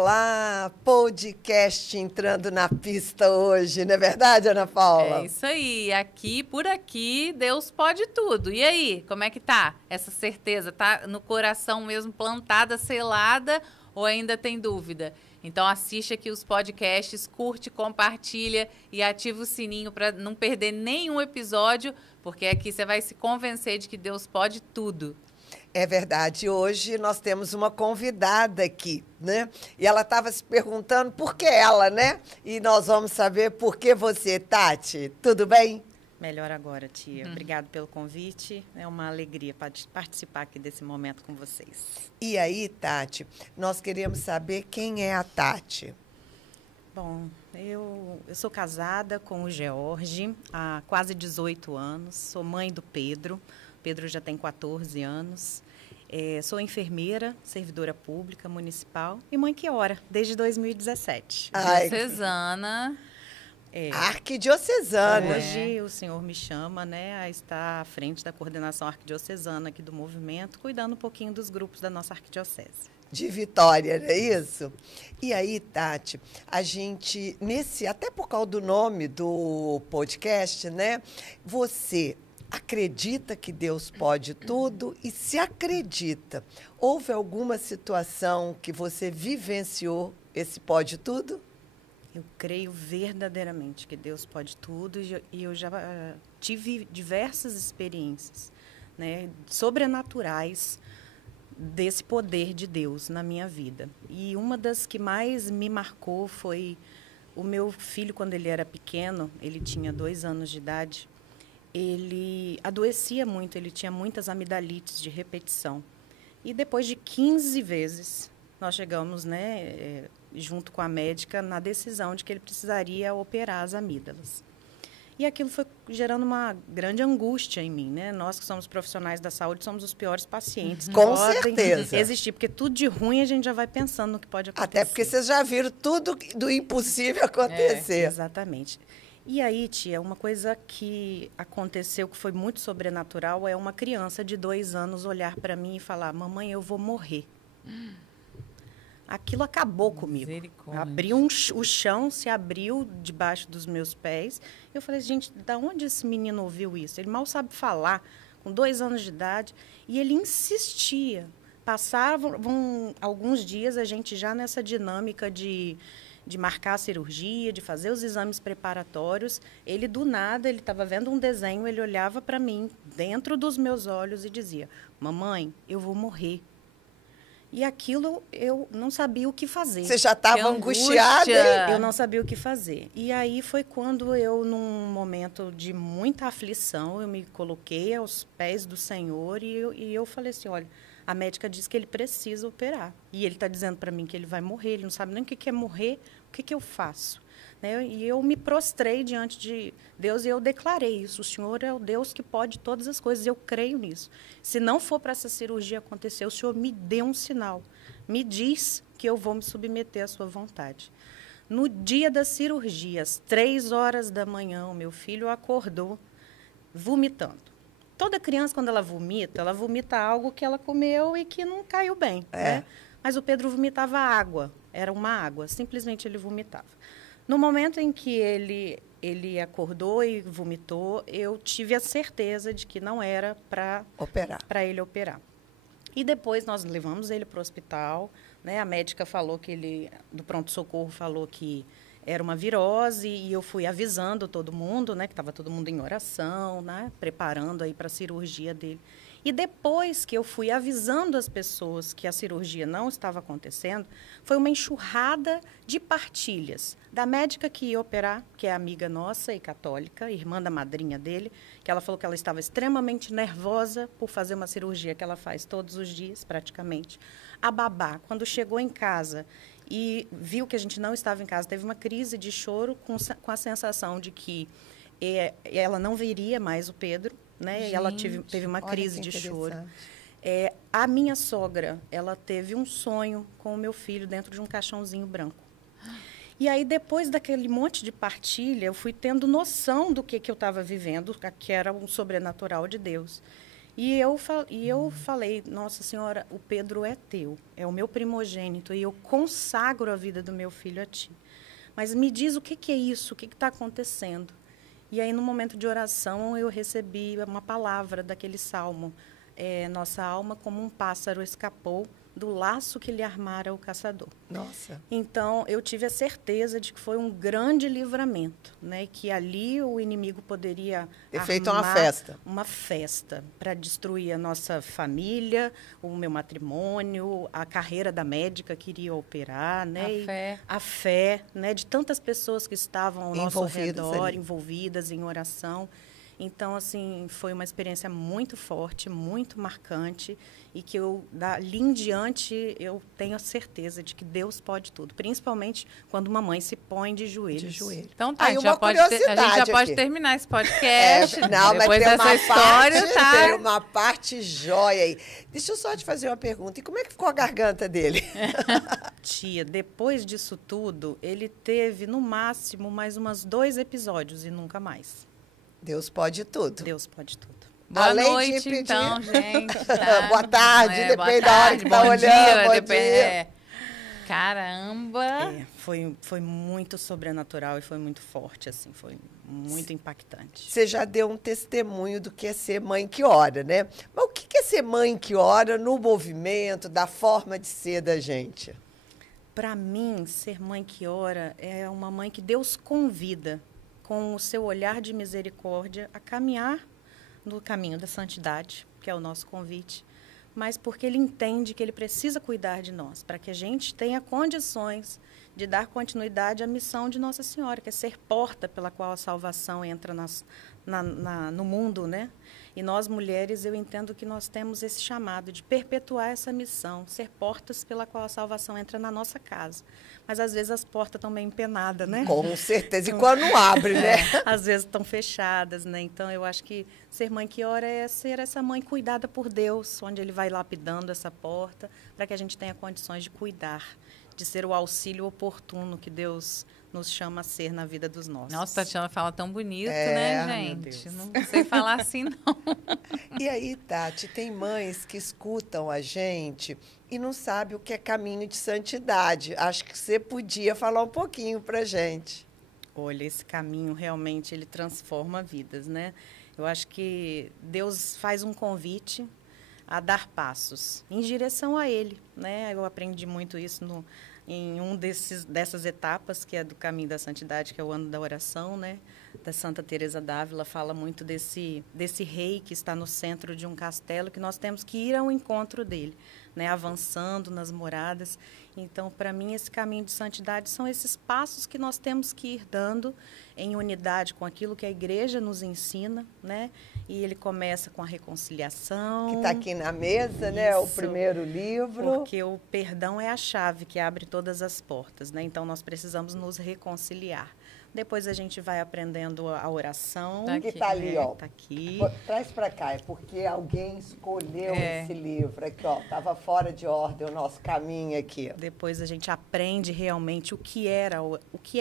Olá, podcast entrando na pista hoje, não é verdade, Ana Paula? É isso aí, por aqui, Deus pode tudo. E aí, como é que tá essa certeza? Tá no coração mesmo plantada, selada ou ainda tem dúvida? Então assiste aqui os podcasts, curte, compartilha e ativa o sininho para não perder nenhum episódio, porque aqui você vai se convencer de que Deus pode tudo. É verdade, hoje nós temos uma convidada aqui, né? E ela estava se perguntando por que ela, né? E nós vamos saber por que você, Tati. Tudo bem? Melhor agora, tia. Obrigado pelo convite. É uma alegria participar aqui desse momento com vocês. E aí, Tati, nós queremos saber quem é a Tati. Bom, eu sou casada com o George há quase 18 anos. Sou mãe do Pedro. O Pedro já tem 14 anos. Sou enfermeira, servidora pública municipal e mãe que ora, desde 2017. Diocesana. Arquidiocesana. Hoje o senhor me chama, né, a estar à frente da coordenação arquidiocesana aqui do movimento, cuidando um pouquinho dos grupos da nossa arquidiocese. De Vitória, não é isso? E aí, Tati, a gente, até por causa do nome do podcast, né, você acredita que Deus pode tudo? E se acredita, houve alguma situação que você vivenciou esse pode tudo? Eu creio verdadeiramente que Deus pode tudo e eu já tive diversas experiências, né, sobrenaturais desse poder de Deus na minha vida. E uma das que mais me marcou foi o meu filho, quando ele era pequeno, ele tinha 2 anos de idade. Ele adoecia muito, ele tinha muitas amidalites de repetição. E depois de 15 vezes, nós chegamos, né, junto com a médica, na decisão de que ele precisaria operar as amígdalas. E aquilo foi gerando uma grande angústia em mim, né? Nós que somos profissionais da saúde somos os piores pacientes que com podem certeza existir, porque tudo de ruim a gente já vai pensando no que pode acontecer. Até porque vocês já viram tudo do impossível acontecer. Exatamente. E aí, tia, uma coisa que aconteceu que foi muito sobrenatural é uma criança de 2 anos olhar para mim e falar: mamãe, eu vou morrer. Aquilo acabou comigo. Abriu o chão, se abriu debaixo dos meus pés. Eu falei: gente, da onde esse menino ouviu isso? Ele mal sabe falar, com 2 anos de idade. E ele insistia. Passavam alguns dias a gente já nessa dinâmica de marcar a cirurgia, de fazer os exames preparatórios. Ele, do nada, ele estava vendo um desenho, ele olhava para mim, dentro dos meus olhos, e dizia: mamãe, eu vou morrer. E aquilo, eu não sabia o que fazer. Você já estava angustiada? Eu não sabia o que fazer. E aí foi quando eu, num momento de muita aflição, eu me coloquei aos pés do Senhor e eu falei assim: olha, a médica disse que ele precisa operar. E ele está dizendo para mim que ele vai morrer, ele não sabe nem o que é morrer, o que eu faço? Né? E eu me prostrei diante de Deus e eu declarei isso: o Senhor é o Deus que pode todas as coisas, eu creio nisso. Se não for para essa cirurgia acontecer, o Senhor me dê um sinal, me diz que eu vou me submeter à sua vontade. No dia da cirurgia, às 3h da manhã, o meu filho acordou vomitando. Toda criança, quando ela vomita algo que ela comeu e que não caiu bem. Né? Mas o Pedro vomitava água, era uma água, simplesmente ele vomitava. No momento em que ele acordou e vomitou, eu tive a certeza de que não era para ele operar. E depois nós levamos ele para o hospital, né? A médica falou do pronto-socorro falou que era uma virose, e eu fui avisando todo mundo, né, que estava todo mundo em oração, né, preparando aí para a cirurgia dele. E depois que eu fui avisando as pessoas que a cirurgia não estava acontecendo, foi uma enxurrada de partilhas da médica que ia operar, que é amiga nossa e católica, irmã da madrinha dele, que ela falou que ela estava extremamente nervosa por fazer uma cirurgia que ela faz todos os dias, praticamente. A babá, quando chegou em casa e viu que a gente não estava em casa, teve uma crise de choro com a sensação de que ela não veria mais o Pedro, né? Gente, e ela teve uma crise de choro. A minha sogra, ela teve um sonho com o meu filho dentro de um caixãozinho branco. E aí, depois daquele monte de partilha, eu fui tendo noção do que eu estava vivendo, que era um sobrenatural de Deus. E eu falei, Nossa Senhora, o Pedro é teu, é o meu primogênito, e eu consagro a vida do meu filho a ti. Mas me diz o que é isso, o que está acontecendo? E aí, no momento de oração, eu recebi uma palavra daquele salmo. Nossa alma, como um pássaro, escapou do laço que lhe armara o caçador. Nossa. Então, eu tive a certeza de que foi um grande livramento, né? Que ali o inimigo poderia ter feito uma festa. Uma festa para destruir a nossa família, o meu matrimônio, a carreira da médica que iria operar, né? A fé, né? De tantas pessoas que estavam ao nosso redor, envolvidas em oração. Então, assim, foi uma experiência muito forte, muito marcante, e que dali em diante, eu tenho a certeza de que Deus pode tudo, principalmente quando uma mãe se põe de joelhos. Então tá, a gente já pode terminar esse podcast. Não, depois mas dessa história, tá? Tem uma parte jóia aí. Deixa eu só te fazer uma pergunta. E como é que ficou a garganta dele? Tia, depois disso tudo, ele teve, no máximo, mais umas 2 episódios e nunca mais. Deus pode tudo. Deus pode tudo. Boa noite, então, gente. Tá? Boa tarde, depende da hora que tá olhando. Bom dia. Caramba! Foi muito sobrenatural e foi muito forte, assim, foi muito impactante. Você já deu um testemunho do que é ser mãe que ora, né? Mas o que é ser mãe que ora no movimento, da forma de ser da gente? Para mim, ser mãe que ora é uma mãe que Deus convida, com o seu olhar de misericórdia, a caminhar no caminho da santidade, que é o nosso convite, mas porque Ele entende que Ele precisa cuidar de nós, para que a gente tenha condições de dar continuidade à missão de Nossa Senhora, que é ser porta pela qual a salvação entra no mundo, né? E nós, mulheres, eu entendo que nós temos esse chamado de perpetuar essa missão, ser portas pela qual a salvação entra na nossa casa. Mas, às vezes, as portas estão meio empenadas, né? Com certeza. E quando abre, né? Às vezes estão fechadas, né? Então, eu acho que ser mãe que ora é ser essa mãe cuidada por Deus, onde Ele vai lapidando essa porta, para que a gente tenha condições de cuidar, de ser o auxílio oportuno que Deus nos chama a ser na vida dos nossos. Nossa, Tatiana fala tão bonito, né, gente? Não sei falar assim, não. E aí, Tati, tem mães que escutam a gente e não sabem o que é caminho de santidade. Acho que você podia falar um pouquinho pra gente. Olha, esse caminho realmente ele transforma vidas, né? Eu acho que Deus faz um convite a dar passos em direção a Ele, né? Eu aprendi muito isso em dessas etapas, que é do caminho da santidade, que é o ano da oração, né? Da Santa Teresa d'Ávila, fala muito desse rei que está no centro de um castelo, que nós temos que ir ao encontro dele, né? Avançando nas moradas. Então, para mim, esse caminho de santidade são esses passos que nós temos que ir dando em unidade com aquilo que a igreja nos ensina, né? E ele começa com a reconciliação. Que está aqui na mesa, né? O primeiro livro. Porque o perdão é a chave que abre todas as portas, né? Então, nós precisamos nos reconciliar. Depois a gente vai aprendendo a oração. Tá aqui, tá ali, ó. Tá aqui. Traz para cá, é porque alguém escolheu esse livro. Aqui, ó, estava fora de ordem o nosso caminho aqui. Depois a gente aprende realmente o que é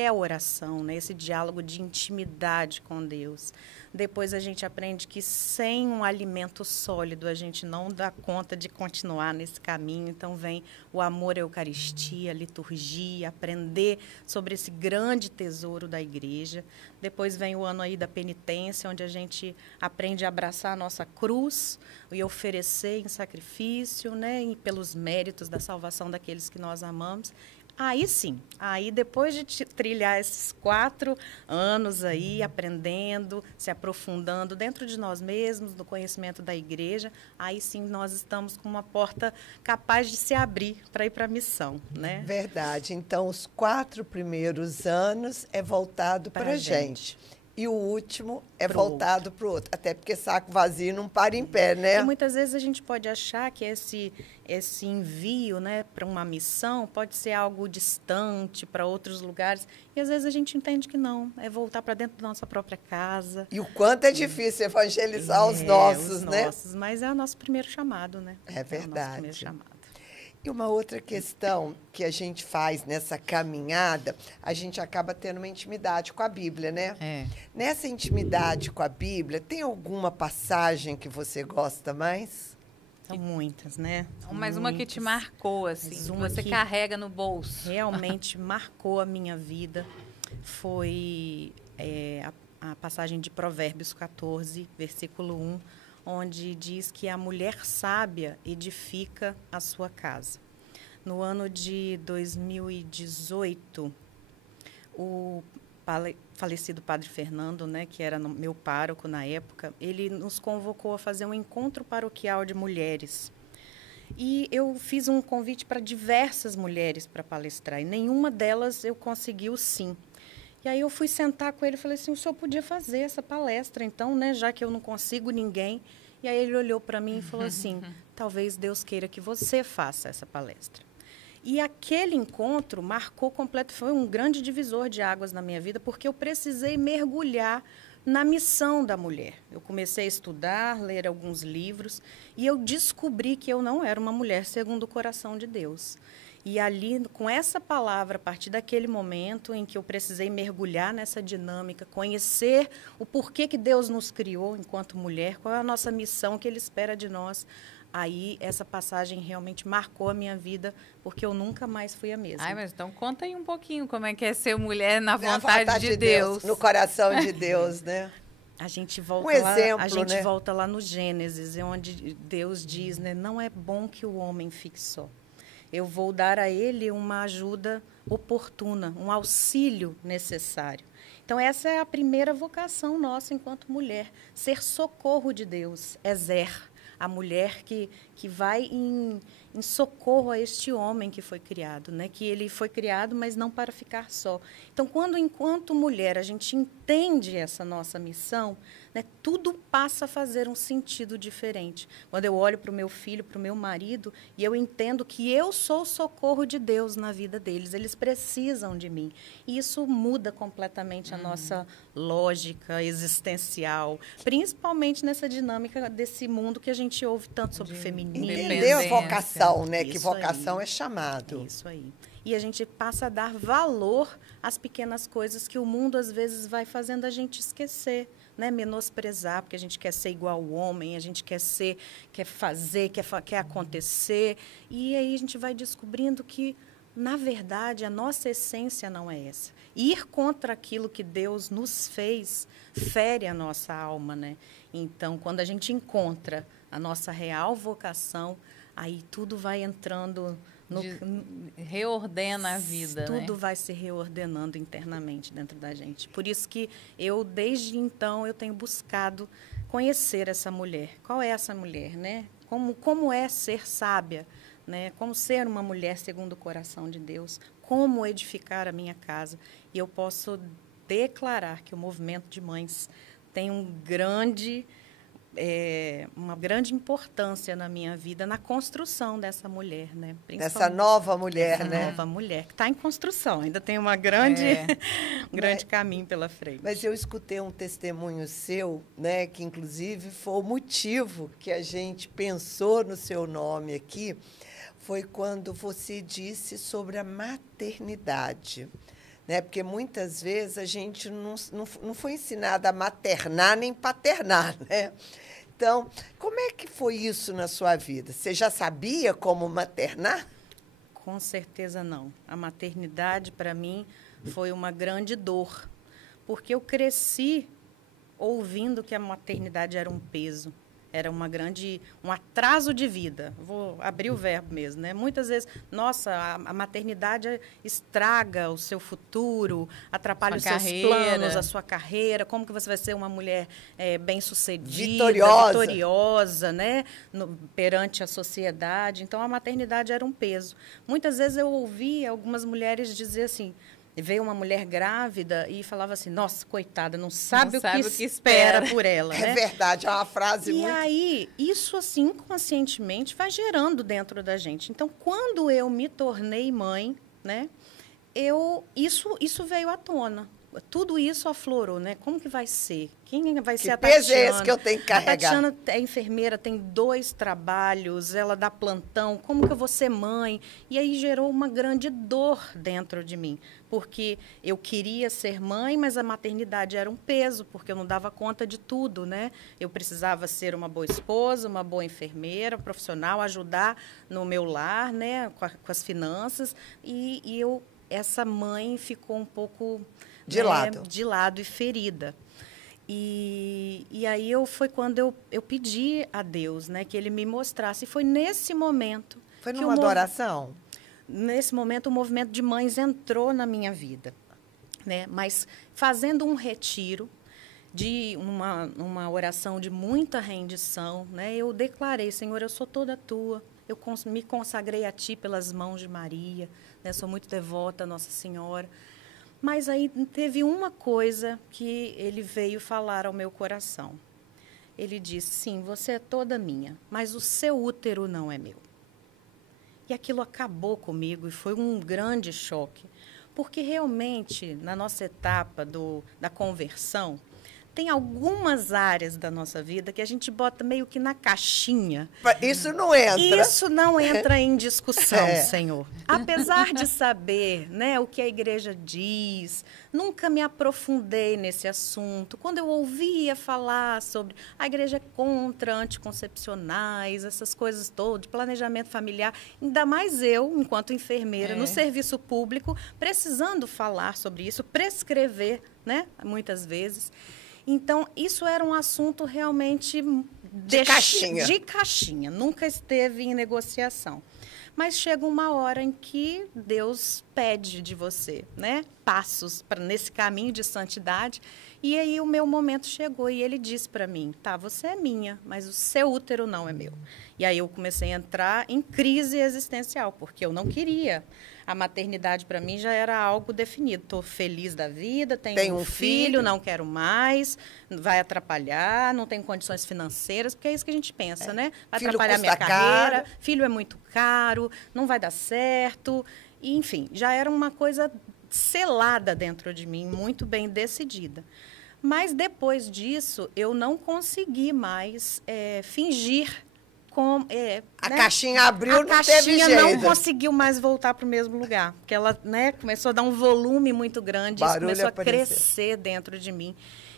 a oração, né? Esse diálogo de intimidade com Deus. Depois a gente aprende que sem um alimento sólido a gente não dá conta de continuar nesse caminho. Então vem o amor à Eucaristia, a liturgia, aprender sobre esse grande tesouro da igreja. Depois vem o ano aí da penitência, onde a gente aprende a abraçar a nossa cruz e oferecer em sacrifício, né, e pelos méritos da salvação daqueles que nós amamos. Aí sim, aí depois de trilhar esses 4 anos aí, aprendendo, se aprofundando dentro de nós mesmos, no conhecimento da igreja, aí sim nós estamos com uma porta capaz de se abrir para ir para a missão, né? Verdade. Então, os 4 primeiros anos é voltado para a gente. E o último é voltado para o outro. Até porque saco vazio não para em pé, né? E muitas vezes a gente pode achar que esse envio, né, para uma missão pode ser algo distante, para outros lugares. E às vezes a gente entende que não. É voltar para dentro da nossa própria casa. E o quanto é difícil evangelizar os nossos, né? Mas é o nosso primeiro chamado, né? É verdade. É o nosso primeiro chamado. E uma outra questão que a gente faz nessa caminhada, a gente acaba tendo uma intimidade com a Bíblia, né? Nessa intimidade com a Bíblia, tem alguma passagem que você gosta mais? São muitas, né? Mais uma que te marcou, assim, que você carrega no bolso. Realmente marcou a minha vida. Foi a passagem de Provérbios 14, versículo 1, onde diz que a mulher sábia edifica a sua casa. No ano de 2018, o falecido Padre Fernando, né, que era meu pároco na época, ele nos convocou a fazer um encontro paroquial de mulheres. E eu fiz um convite para diversas mulheres para palestrar, e nenhuma delas eu consegui o sim. E aí eu fui sentar com ele e falei assim, o senhor podia fazer essa palestra, então, né, já que eu não consigo ninguém. E aí ele olhou para mim e falou assim, talvez Deus queira que você faça essa palestra. E aquele encontro marcou completo, foi um grande divisor de águas na minha vida, porque eu precisei mergulhar na missão da mulher. Eu comecei a estudar, ler alguns livros, e eu descobri que eu não era uma mulher segundo o coração de Deus. E ali, com essa palavra, a partir daquele momento em que eu precisei mergulhar nessa dinâmica, conhecer o porquê que Deus nos criou enquanto mulher, qual é a nossa missão que Ele espera de nós, aí essa passagem realmente marcou a minha vida, porque eu nunca mais fui a mesma. Ai, mas então conta aí um pouquinho como é que é ser mulher na vontade de Deus. No coração de Deus, né? A gente volta exemplo, lá, a gente né? volta lá no Gênesis, onde Deus diz, né, não é bom que o homem fique só. Eu vou dar a ele uma ajuda oportuna, um auxílio necessário. Então, essa é a primeira vocação nossa enquanto mulher, ser socorro de Deus, Ezer, a mulher que vai em socorro a este homem que foi criado, né? Que ele foi criado, mas não para ficar só. Então, quando, enquanto mulher, a gente entende essa nossa missão, né, tudo passa a fazer um sentido diferente. Quando eu olho para o meu filho, para o meu marido, e eu entendo que eu sou o socorro de Deus na vida deles, eles precisam de mim. E isso muda completamente a nossa lógica existencial, principalmente nessa dinâmica desse mundo que a gente ouve tanto sobre feminismo. Entender a vocação, né? Isso Que vocação aí. é chamado. Isso aí. E a gente passa a dar valor às pequenas coisas que o mundo, às vezes, vai fazendo a gente esquecer, né? Menosprezar, porque a gente quer ser igual ao homem, a gente quer fazer, quer acontecer. E aí a gente vai descobrindo que, na verdade, a nossa essência não é essa. Ir contra aquilo que Deus nos fez fere a nossa alma, né? Então, quando a gente encontra a nossa real vocação, aí tudo vai entrando reordena a vida, tudo né? vai se reordenando internamente dentro da gente. Por isso que eu, desde então, eu tenho buscado conhecer essa mulher. Qual é essa mulher, né? Como é ser sábia, né? Como ser uma mulher segundo o coração de Deus, como edificar a minha casa. E eu posso declarar que o movimento de mães tem uma grande importância na minha vida, na construção dessa mulher, né? Dessa nova mulher, né? Nova mulher, que está em construção, ainda tem um grande caminho pela frente. Mas eu escutei um testemunho seu, né? Que, inclusive, foi o motivo que a gente pensou no seu nome aqui, foi quando você disse sobre a maternidade. Né? Porque muitas vezes a gente não foi ensinada a maternar nem paternar, né? Então, como é que foi isso na sua vida? Você já sabia como maternar? Com certeza não. A maternidade, para mim, foi uma grande dor, porque eu cresci ouvindo que a maternidade era um peso. Era um atraso de vida. Vou abrir o verbo mesmo, né? Muitas vezes, nossa, a maternidade estraga o seu futuro, atrapalha os seus planos, a sua carreira, como que você vai ser uma mulher bem-sucedida, vitoriosa, né? Perante a sociedade. Então, a maternidade era um peso. Muitas vezes eu ouvia algumas mulheres dizer assim, veio uma mulher grávida e falava assim, nossa, coitada, não sabe o que espera por ela. É, né? Verdade, é uma frase muito... E aí, isso assim, inconscientemente, vai gerando dentro da gente. Então, quando eu me tornei mãe, né, isso veio à tona. tudo isso aflorou, né? Como que vai ser? Quem vai ser a Que peso Tatiana? é esse que eu tenho que carregar? A Tatiana é enfermeira, tem 2 trabalhos, ela dá plantão, como que eu vou ser mãe? E aí gerou uma grande dor dentro de mim, porque eu queria ser mãe, mas a maternidade era um peso, porque eu não dava conta de tudo, né? Eu precisava ser uma boa esposa, uma boa enfermeira, profissional, ajudar no meu lar, né? Com as finanças, e essa mãe ficou um pouco de lado. De lado e ferida. E aí foi quando eu pedi a Deus, né, que Ele me mostrasse. E foi nesse momento... Foi numa adoração? Nesse momento, o movimento de mães entrou na minha vida, né? Mas fazendo um retiro, de uma oração de muita rendição, né? Eu declarei, Senhor, eu sou toda tua. Eu me consagrei a Ti pelas mãos de Maria, né? Sou muito devota a Nossa Senhora. Mas aí teve uma coisa que Ele veio falar ao meu coração. Ele disse, sim, você é toda minha, mas o seu útero não é meu. E aquilo acabou comigo e foi um grande choque. Porque realmente, na nossa etapa da conversão, tem algumas áreas da nossa vida que a gente bota meio que na caixinha. Isso não entra. Isso não entra em discussão, Senhor. Apesar de saber, né, o que a igreja diz, nunca me aprofundei nesse assunto. Quando eu ouvia falar sobre a igreja é contra anticoncepcionais, essas coisas todas, planejamento familiar, ainda mais eu, enquanto enfermeira, no serviço público, precisando falar sobre isso, prescrever, né, muitas vezes. Então, isso era um assunto realmente de caixinha. De caixinha, nunca esteve em negociação. Mas chega uma hora em que Deus pede de você, né, passos nesse caminho de santidade. E aí o meu momento chegou e Ele disse para mim, tá, você é minha, mas o seu útero não é meu. E aí eu comecei a entrar em crise existencial, porque eu não queria. A maternidade, para mim, já era algo definido. Estou feliz da vida, tenho um filho, não quero mais, vai atrapalhar, não tenho condições financeiras, porque é isso que a gente pensa, né? Vai atrapalhar minha carreira, filho é muito caro, não vai dar certo. E, enfim, já era uma coisa selada dentro de mim, muito bem decidida. Mas, depois disso, eu não consegui mais fingir. A caixinha abriu, não teve jeito. A caixinha não conseguiu mais voltar para o mesmo lugar, porque ela, né, começou a dar um volume muito grande, isso começou a crescer dentro de mim.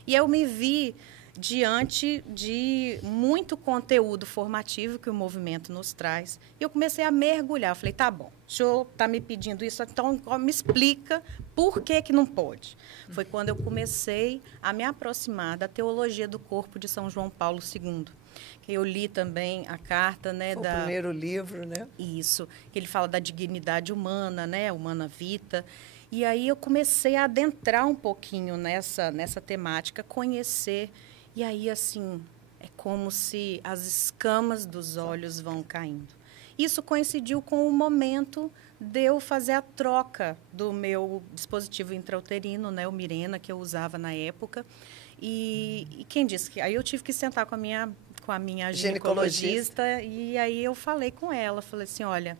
E eu me vi diante de muito conteúdo formativo que o movimento nos traz. E eu comecei a mergulhar. Eu falei, tá bom, o senhor está me pedindo isso, então me explica por que não pode. Foi quando eu comecei a me aproximar da teologia do corpo de São João Paulo II. Eu li também a carta, né, o primeiro livro, né? Isso, que ele fala da dignidade humana, né, humana vita. E aí eu comecei a adentrar um pouquinho nessa temática, conhecer. E aí, assim, é como se as escamas dos olhos vão caindo. Isso coincidiu com o momento de eu fazer a troca do meu dispositivo intrauterino, né, o Mirena, que eu usava na época. E quem disse que... Aí eu tive que sentar com a minha ginecologista e aí eu falei com ela, falei assim, olha,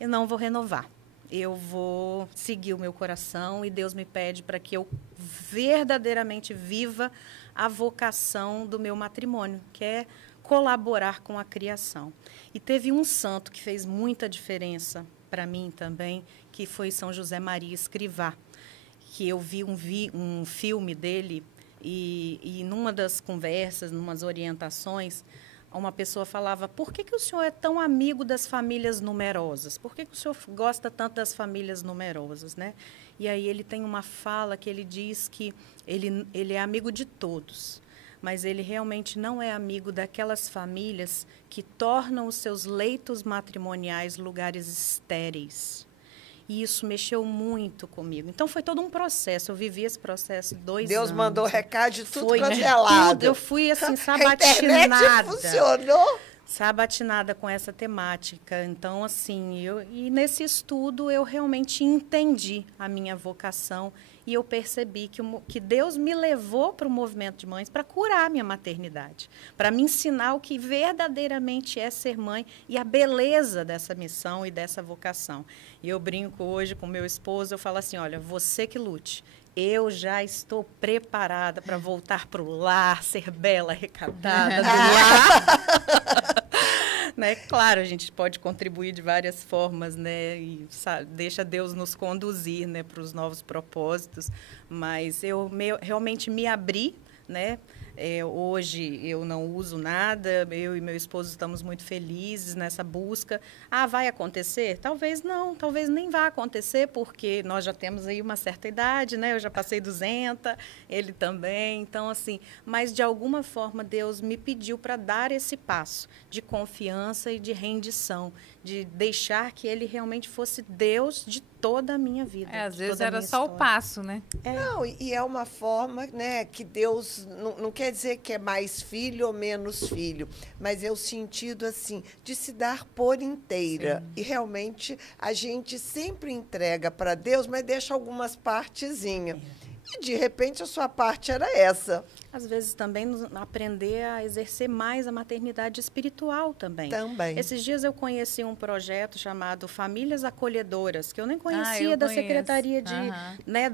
eu não vou renovar, eu vou seguir o meu coração e Deus me pede para que eu verdadeiramente viva a vocação do meu matrimônio, que é colaborar com a criação. E teve um santo que fez muita diferença para mim também, que foi São José Maria Escrivá, que eu vi um filme dele. E numa das conversas, numas orientações, uma pessoa falava, por que o senhor é tão amigo das famílias numerosas? Por que o senhor gosta tanto das famílias numerosas, né? E aí ele tem uma fala que ele diz que ele é amigo de todos, mas ele realmente não é amigo daquelas famílias que tornam os seus leitos matrimoniais lugares estéreis. E isso mexeu muito comigo. Então, foi todo um processo. Eu vivi esse processo 2 anos. Deus mandou recado de tudo cancelado. Eu fui, assim, sabatinada. A internet funcionou. Sabatinada com essa temática. Então, assim, e nesse estudo, eu realmente entendi a minha vocação e eu percebi que Deus me levou para o movimento de mães para curar a minha maternidade, para me ensinar o que verdadeiramente é ser mãe e a beleza dessa missão e dessa vocação. E eu brinco hoje com meu esposo, eu falo assim, olha, você que lute, eu já estou preparada para voltar para o lar, ser bela, recatada do lar. Né? Claro, a gente pode contribuir de várias formas, né? E deixa Deus nos conduzir, né, para os novos propósitos. Mas eu realmente me abri, né? Hoje eu não uso nada, eu e meu esposo estamos muito felizes nessa busca. Ah, vai acontecer? Talvez não, talvez nem vá acontecer, porque nós já temos aí uma certa idade, né? Eu já passei 200, ele também. Então, assim, mas de alguma forma Deus me pediu para dar esse passo de confiança e de rendição, de deixar que ele realmente fosse Deus de toda a minha vida. Às vezes era só o passo, né? Não, e é uma forma, né, que Deus não quer dizer que é mais filho ou menos filho, mas é o sentido, assim, de se dar por inteira. Sim. E realmente a gente sempre entrega para Deus, mas deixa algumas partezinhas. E, de repente, a sua parte era essa. Às vezes também aprender a exercer mais a maternidade espiritual também. Também. Esses dias eu conheci um projeto chamado Famílias Acolhedoras, que eu nem conhecia, da Secretaria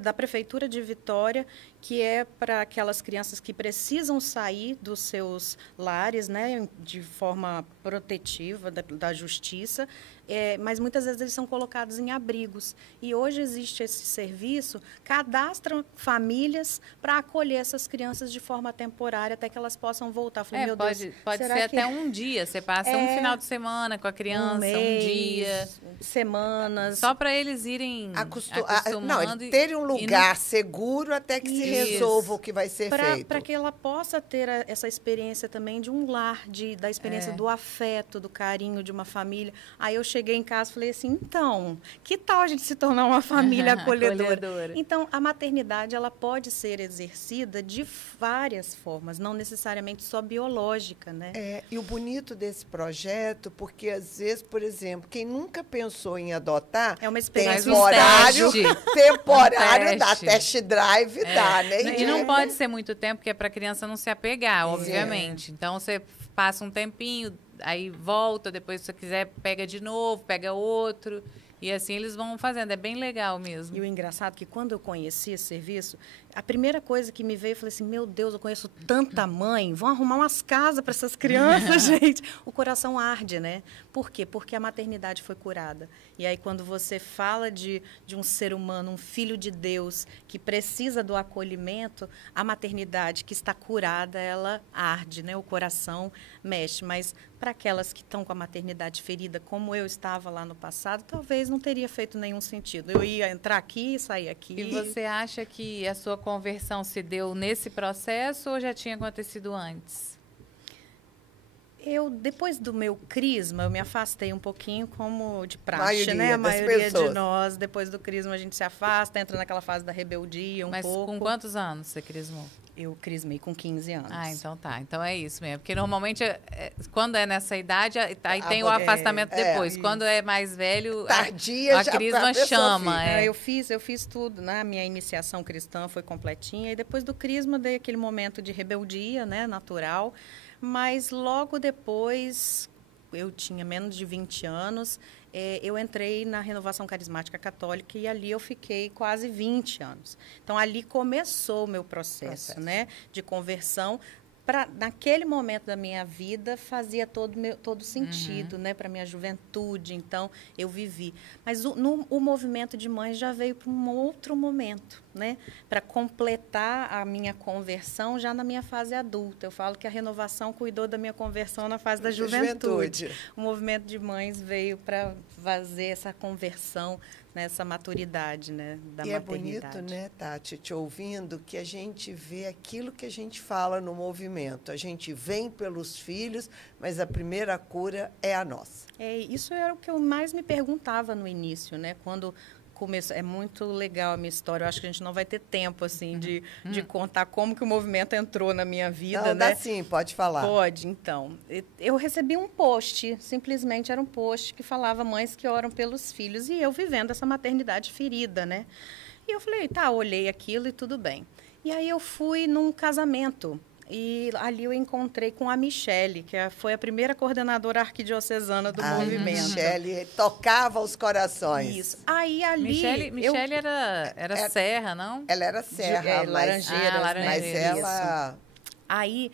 da Prefeitura de Vitória, que é para aquelas crianças que precisam sair dos seus lares, né, de forma protetiva da justiça, mas muitas vezes eles são colocados em abrigos. E hoje existe esse serviço, cadastram famílias para acolher essas crianças de forma temporária até que elas possam voltar. Falei, meu Deus, pode ser até um dia. Você passa um final de semana com a criança, um dia. Semanas. Só para eles irem acostumando. Não, terem um lugar seguro até que se resolva o que vai ser feito. Para que ela possa ter essa experiência também de um lar, da experiência do afeto, do carinho de uma família. Aí eu cheguei em casa e falei assim, então, que tal a gente se tornar uma família acolhedora? Então, a maternidade ela pode ser exercida de várias formas, não necessariamente só biológica, né? E o bonito desse projeto, porque às vezes, por exemplo, quem nunca pensou em adotar, é uma experiência temporário dá test drive, dá, né? E não pode ser muito tempo, porque é para a criança não se apegar, obviamente. Então, você passa um tempinho, aí volta, depois se você quiser, pega de novo, pega outro. E assim eles vão fazendo, é bem legal mesmo. E o engraçado é que quando eu conheci esse serviço, a primeira coisa que me veio, eu falei assim, meu Deus, eu conheço tanta mãe, vão arrumar umas casas para essas crianças, gente. O coração arde, né? Por quê? Porque a maternidade foi curada. E aí, quando você fala de um ser humano, um filho de Deus, que precisa do acolhimento, a maternidade que está curada, ela arde, né? O coração mexe. Mas para aquelas que estão com a maternidade ferida, como eu estava lá no passado, talvez não teria feito nenhum sentido. Eu ia entrar aqui e sair aqui. E você acha que a sua conversão se deu nesse processo ou já tinha acontecido antes? Depois do meu crisma, eu me afastei um pouquinho como de praxe, né? A maioria de nós, depois do crisma, a gente se afasta, entra naquela fase da rebeldia pouco. Mas com quantos anos você crismou? Eu crismei com 15 anos. Ah, então tá. Então é isso mesmo. Porque normalmente, quando é nessa idade, aí tem o afastamento depois. Quando é mais velho, tardia, a crisma chama. Eu fiz tudo, né? A minha iniciação cristã foi completinha. E depois do crisma, dei aquele momento de rebeldia, né? Natural. Mas logo depois, eu tinha menos de 20 anos, eu entrei na Renovação Carismática Católica e ali eu fiquei quase 20 anos. Então, ali começou o meu processo. Né, de conversão. Naquele momento da minha vida, fazia todo sentido, né, para a minha juventude. Então, eu vivi. Mas o movimento de mães já veio para um outro momento, né, para completar a minha conversão já na minha fase adulta. Eu falo que a renovação cuidou da minha conversão na fase da juventude. O movimento de mães veio para fazer essa conversão, nessa maturidade, né, da maternidade. É bonito, né, Tati, te ouvindo, que a gente vê aquilo que a gente fala no movimento. A gente vem pelos filhos, mas a primeira cura é a nossa. Isso era o que eu mais me perguntava no início, né, quando começou. É muito legal a minha história. Eu acho que a gente não vai ter tempo, assim, de contar como que o movimento entrou na minha vida, né? Dá sim, pode falar. Pode, então. Eu recebi um post, simplesmente era um post que falava mães que oram pelos filhos, e eu vivendo essa maternidade ferida, né? E eu falei, olhei aquilo e tudo bem. E aí eu fui num casamento E ali eu encontrei com a Michele, foi a primeira coordenadora arquidiocesana do movimento. Michele tocava os corações. Isso. Aí ali... Michele era Serra, não? Ela era Serra, mas Laranjeiras, mas né? ela... Aí,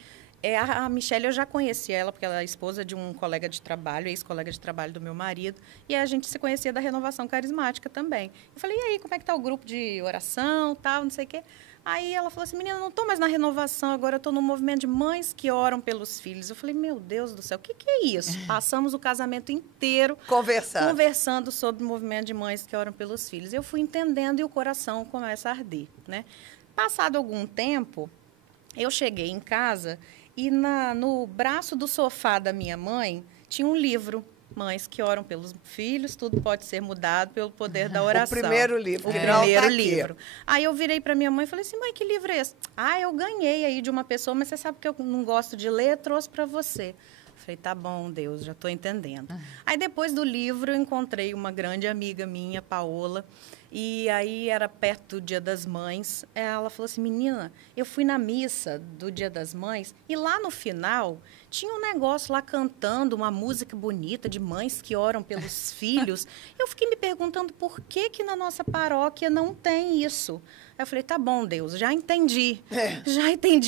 a Michele, eu já conhecia ela, porque ela é esposa de um colega de trabalho, ex-colega de trabalho do meu marido, e a gente se conhecia da Renovação Carismática também. Eu falei, e aí, como é que tá o grupo de oração, tal, não sei o quê? Aí ela falou assim, menina, não estou mais na renovação, agora eu estou no movimento de mães que oram pelos filhos. Eu falei, meu Deus do céu, o que é isso? Passamos o casamento inteiro conversando sobre o movimento de mães que oram pelos filhos. Eu fui entendendo e o coração começa a arder, né? Passado algum tempo, eu cheguei em casa e no braço do sofá da minha mãe tinha um livro. Mães que oram pelos filhos, tudo pode ser mudado pelo poder da oração. O primeiro livro. O primeiro livro. Aí eu virei para minha mãe e falei assim, mãe, que livro é esse? Ah, eu ganhei aí de uma pessoa, mas você sabe que eu não gosto de ler, trouxe para você. Falei, tá bom, Deus, já estou entendendo. Aí, depois do livro, eu encontrei uma grande amiga minha, Paola, e aí era perto do Dia das Mães. Ela falou assim, menina, eu fui na missa do Dia das Mães e lá no final tinha um negócio lá cantando uma música bonita de mães que oram pelos filhos. Eu fiquei me perguntando por que na nossa paróquia não tem isso. Aí eu falei, tá bom, Deus, já entendi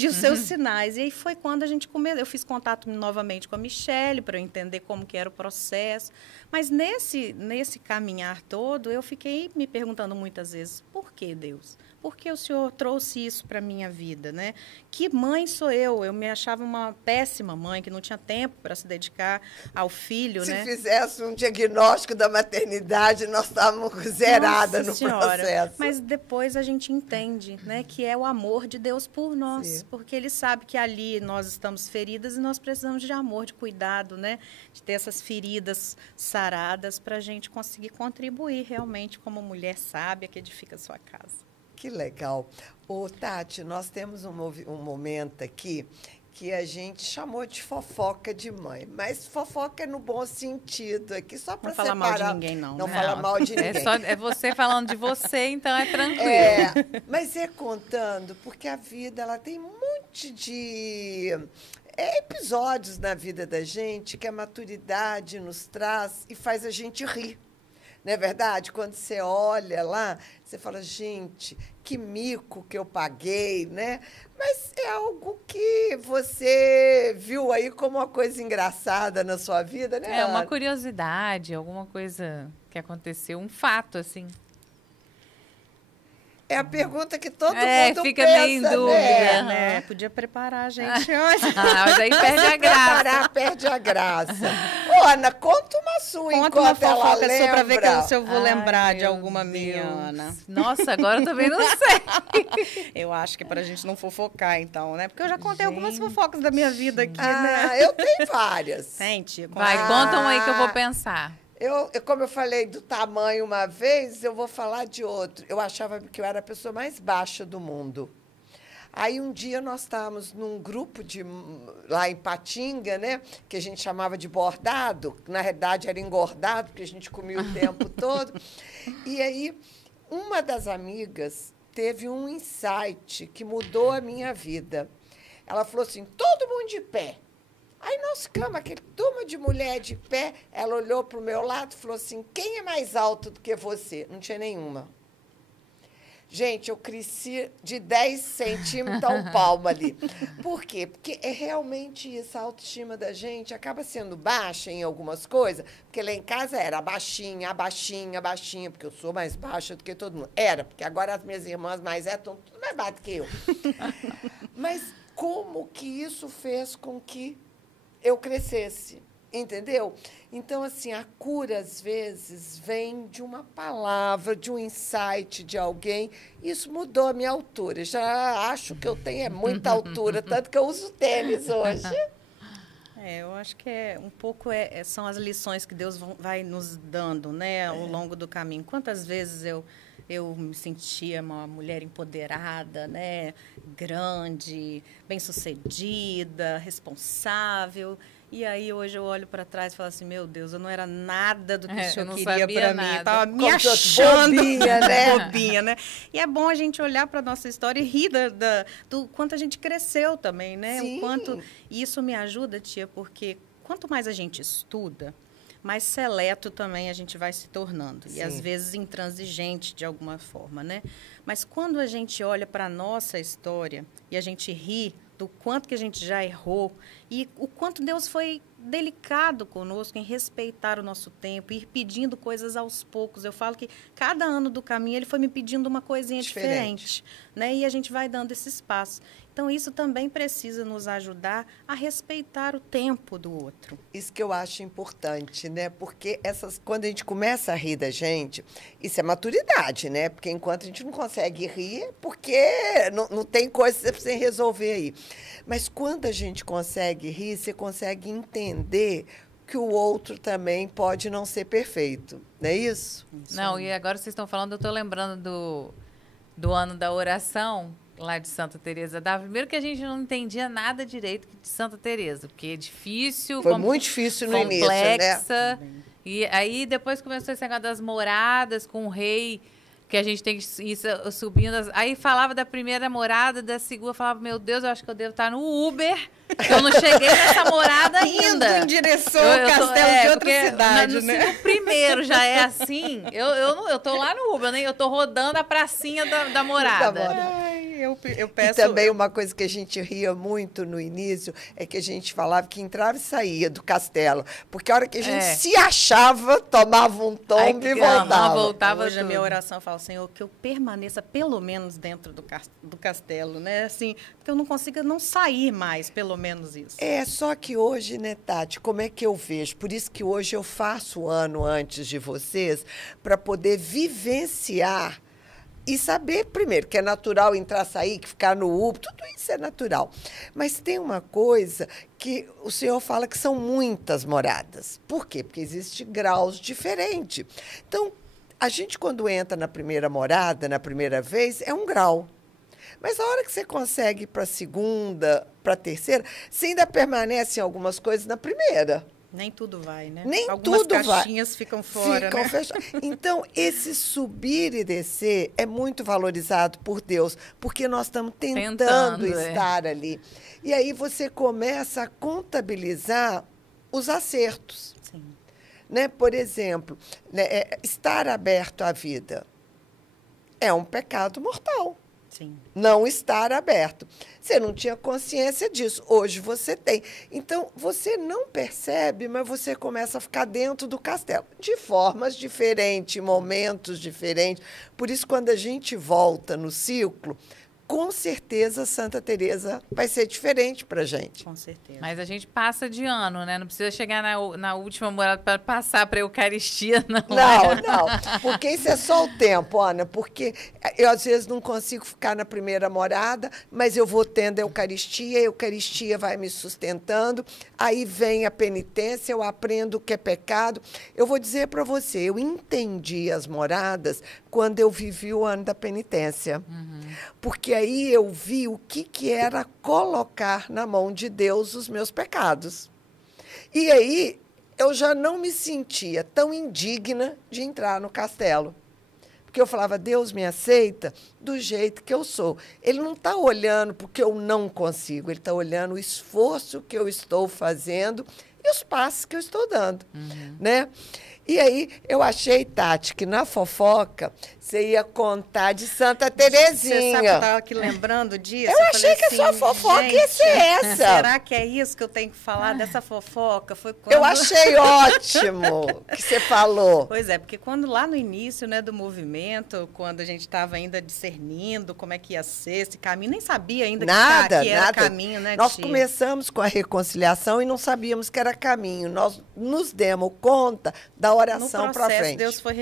os seus sinais. E aí foi quando a gente começou. Eu fiz contato novamente com a Michele para eu entender como que era o processo. Mas nesse caminhar todo, eu fiquei me perguntando muitas vezes, por que, Deus? Por que o Senhor trouxe isso para a minha vida, né? Que mãe sou eu? Eu me achava uma péssima mãe, que não tinha tempo para se dedicar ao filho, né? Se fizesse um diagnóstico da maternidade, nós estávamos zeradas no processo. Mas depois a gente entende, né, que é o amor de Deus por nós. Sim. Porque Ele sabe que ali nós estamos feridas e nós precisamos de amor, de cuidado, né? De ter essas feridas saradas para a gente conseguir contribuir realmente como mulher sábia que edifica a sua casa. Que legal. Ô, Tati, nós temos um momento aqui que a gente chamou de fofoca de mãe, mas fofoca é no bom sentido, aqui só para separar. Não fala mal de ninguém, não. Não fala mal de ninguém. É você falando de você, então é tranquilo. Mas é contando, porque a vida ela tem um monte de episódios na vida da gente que a maturidade nos traz e faz a gente rir. Não é verdade? Quando você olha lá, você fala, gente, que mico que eu paguei, né? Mas é algo que você viu aí como uma coisa engraçada na sua vida, né? É uma curiosidade, alguma coisa que aconteceu, um fato, assim. É a pergunta que todo mundo fica pensa, meio em dúvida, né? Podia preparar a gente hoje. Mas aí perde a graça. Perde a graça. Ô, Ana, conta uma sua enquanto ela lembra. Sua pra ver se eu vou lembrar de alguma minha, Ana. Nossa, agora eu também não sei. Eu acho que é pra gente não fofocar, então, né? Porque eu já contei algumas fofocas da minha vida aqui, né? Eu tenho várias. Sente. Vai, conta uma aí que eu vou pensar. Como eu falei do tamanho uma vez, eu vou falar de outro. Eu achava que eu era a pessoa mais baixa do mundo. Aí, um dia, nós estávamos num grupo lá em Patinga, né, que a gente chamava de bordado, que, na realidade, era engordado, porque a gente comia o tempo todo. E aí, uma das amigas teve um insight que mudou a minha vida. Ela falou assim, todo mundo de pé. Aí nós ficamos, aquele turma de mulher de pé, ela olhou para o meu lado e falou assim, quem é mais alto do que você? Não tinha nenhuma. Gente, eu cresci de 10 centímetros a um palmo ali. Por quê? Porque é realmente isso, a autoestima da gente acaba sendo baixa em algumas coisas, porque lá em casa era baixinha, baixinha, baixinha, porque eu sou mais baixa do que todo mundo. Era, porque agora as minhas irmãs mais estão tudo mais baixas do que eu. Mas como que isso fez com que eu crescesse, entendeu? Então, assim, a cura, às vezes, vem de uma palavra, de um insight de alguém. Isso mudou a minha altura. Já acho que eu tenho muita altura, tanto que eu uso tênis hoje. Eu acho que um pouco são as lições que Deus vai nos dando, né, ao longo do caminho. Quantas vezes eu me sentia uma mulher empoderada, né, grande, bem-sucedida, responsável. E aí hoje eu olho para trás e falo assim, meu Deus, eu não era nada do que o senhor não queria sabia para nada. mim. Eu tava me Como se fosse achando bobinha, né? bobinha, né? E é bom a gente olhar para nossa história e rir do quanto a gente cresceu também, né? Sim. O quanto isso me ajuda, tia, porque quanto mais a gente estuda, mais seleto também a gente vai se tornando. Sim. E às vezes intransigente de alguma forma, né? Mas quando a gente olha para a nossa história e a gente ri do quanto que a gente já errou e o quanto Deus foi delicado conosco em respeitar o nosso tempo, ir pedindo coisas aos poucos. Eu falo que cada ano do caminho ele foi me pedindo uma coisinha diferente, né? E a gente vai dando esse espaço. Então, isso também precisa nos ajudar a respeitar o tempo do outro. Isso que eu acho importante, né? Porque quando a gente começa a rir da gente, isso é maturidade, né? Porque enquanto a gente não consegue rir, porque não tem coisa que você precisa resolver aí. Mas quando a gente consegue rir, você consegue entender que o outro também pode não ser perfeito, não é isso? Não, e agora vocês estão falando, eu estou lembrando do ano da oração, lá de Santa Teresa d'Ávila. Primeiro que a gente não entendia nada direito de Santa Teresa, porque é difícil. Foi muito difícil no início, complexa. né? E aí depois começou esse negócio das moradas com o rei, que a gente tem que ir subindo. Aí falava da primeira morada, da segunda, falava, meu Deus, eu acho que eu devo estar no Uber, que eu não cheguei nessa morada ainda. Indo em direção ao castelo de outra cidade, né? O primeiro já é assim, eu tô lá no Uber, né? Eu tô rodando a pracinha da morada. Ai, eu peço... E também uma coisa que a gente ria muito no início é que a gente falava que entrava e saía do castelo. Porque a hora que a gente se achava, tomava um tombo e voltava. Hoje a minha oração fala, Senhor, que eu permaneça pelo menos dentro do castelo, né? Assim, porque eu não consiga não sair mais, pelo menos isso. É, só que hoje, né, Tati, como é que eu vejo? Por isso que hoje eu faço o ano antes de vocês, para poder vivenciar e saber, primeiro, que é natural entrar, sair, que ficar no Uber, tudo isso é natural. Mas tem uma coisa que o senhor fala que são muitas moradas. Por quê? Porque existem graus diferentes. Então, a gente, quando entra na primeira morada, na primeira vez, é um grau. Mas a hora que você consegue ir para a segunda, para a terceira, você ainda permanece em algumas coisas na primeira. Nem tudo vai, né? Nem Algumas tudo vai. caixinhas ficam fora, Ficam né? fechadas. Então, esse subir e descer é muito valorizado por Deus, porque nós estamos tentando estar ali. E aí você começa a contabilizar os acertos. Sim. Né? Por exemplo, né, estar aberto à vida é um pecado mortal. Sim. Não estar aberto. Você não tinha consciência disso. Hoje você tem. Então, você não percebe, mas você começa a ficar dentro do castelo. De formas diferentes, momentos diferentes. Por isso, quando a gente volta no ciclo, com certeza Santa Teresa vai ser diferente para a gente. Com certeza. Mas a gente passa de ano, né? Não precisa chegar na última morada para passar para a Eucaristia, não. Não. Porque isso é só o tempo, Ana. Porque eu, às vezes, não consigo ficar na primeira morada, mas eu vou tendo a Eucaristia vai me sustentando. Aí vem a penitência, eu aprendo o que é pecado. Eu vou dizer para você, eu entendi as moradas quando eu vivi o ano da penitência. Porque aí eu vi o que era colocar na mão de Deus os meus pecados. E aí eu já não me sentia tão indigna de entrar no castelo. Porque eu falava, Deus me aceita do jeito que eu sou. Ele não está olhando porque eu não consigo, ele está olhando o esforço que eu estou fazendo e os passos que eu estou dando. Né? E aí, eu achei, Tati, que na fofoca você ia contar de Santa Terezinha. Você sabe que eu estava aqui lembrando disso? Eu achei que a sua fofoca ia ser essa. Será que é isso que eu tenho que falar dessa fofoca? Foi quando... Eu achei ótimo que você falou. Pois é, porque quando lá no início, né, do movimento, quando a gente estava ainda discernindo como é que ia ser esse caminho, nem sabia ainda que era caminho, né, Nós tia? começamos com a reconciliação e não sabíamos que era caminho. Nós nos demos conta da oração para frente. Deus foi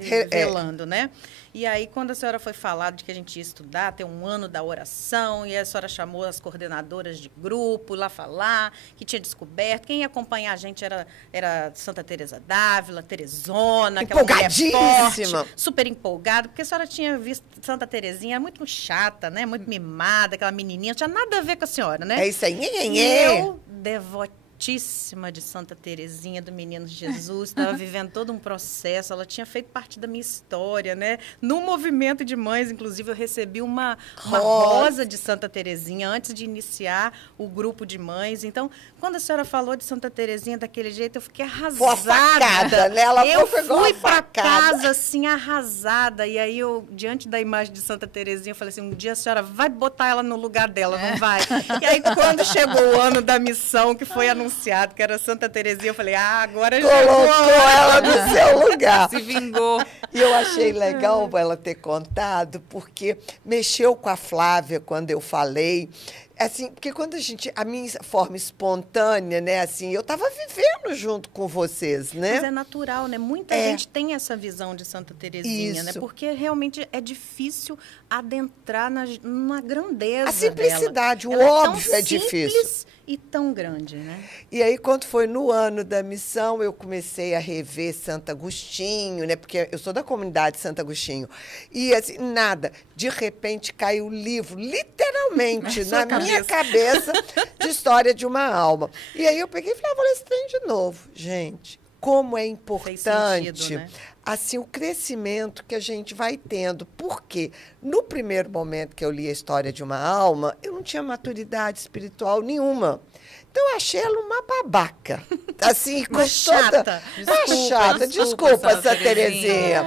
revelando, né? E aí, quando a senhora foi falar de que a gente ia estudar, tem um ano da oração, e a senhora chamou as coordenadoras de grupo lá falar, que tinha descoberto. Quem ia acompanhar a gente era Santa Teresa d'Ávila, Teresona, aquela mulher forte, super empolgada, porque a senhora tinha visto Santa Terezinha, muito chata, né? Muito mimada, aquela menininha, não tinha nada a ver com a senhora, né? É isso aí, E eu, devotíssima devotíssima de Santa Terezinha, do Menino Jesus, estava vivendo todo um processo, ela tinha feito parte da minha história, né? No movimento de mães, inclusive, eu recebi uma rosa de Santa Terezinha antes de iniciar o grupo de mães. Então, quando a senhora falou de Santa Terezinha daquele jeito, eu fiquei arrasada. Foi a facada, né? Ela eu fui para casa, assim, arrasada. E aí, eu, diante da imagem de Santa Terezinha, eu falei assim, um dia a senhora vai botar ela no lugar dela, não vai? E aí, quando chegou o ano da missão, que foi anunciado, que era Santa Terezinha, eu falei, agora já colocou ela no seu lugar. Se vingou. E eu achei legal ela ter contado, porque mexeu com a Flávia quando eu falei. Assim, porque quando a minha forma espontânea, né, assim, eu estava vivendo junto com vocês, né? Mas é natural, né? Muita gente tem essa visão de Santa Terezinha, né? Porque realmente é difícil adentrar na grandeza. A simplicidade, dela. o Ela óbvio é difícil. E tão grande, né? E aí, quando foi no ano da missão, eu comecei a rever Santo Agostinho, né? Porque eu sou da comunidade de Santo Agostinho. E assim, nada. De repente caiu o livro, literalmente, na minha cabeça, de História de uma Alma. E aí eu peguei e falei, vou ler esse trem de novo. Gente, como é importante, sentido, né? assim, o crescimento que a gente vai tendo. Porque no primeiro momento que eu li a História de uma Alma, eu não tinha maturidade espiritual nenhuma. Então, eu achei ela uma babaca. Assim, uma chata. Desculpa, essa Terezinha.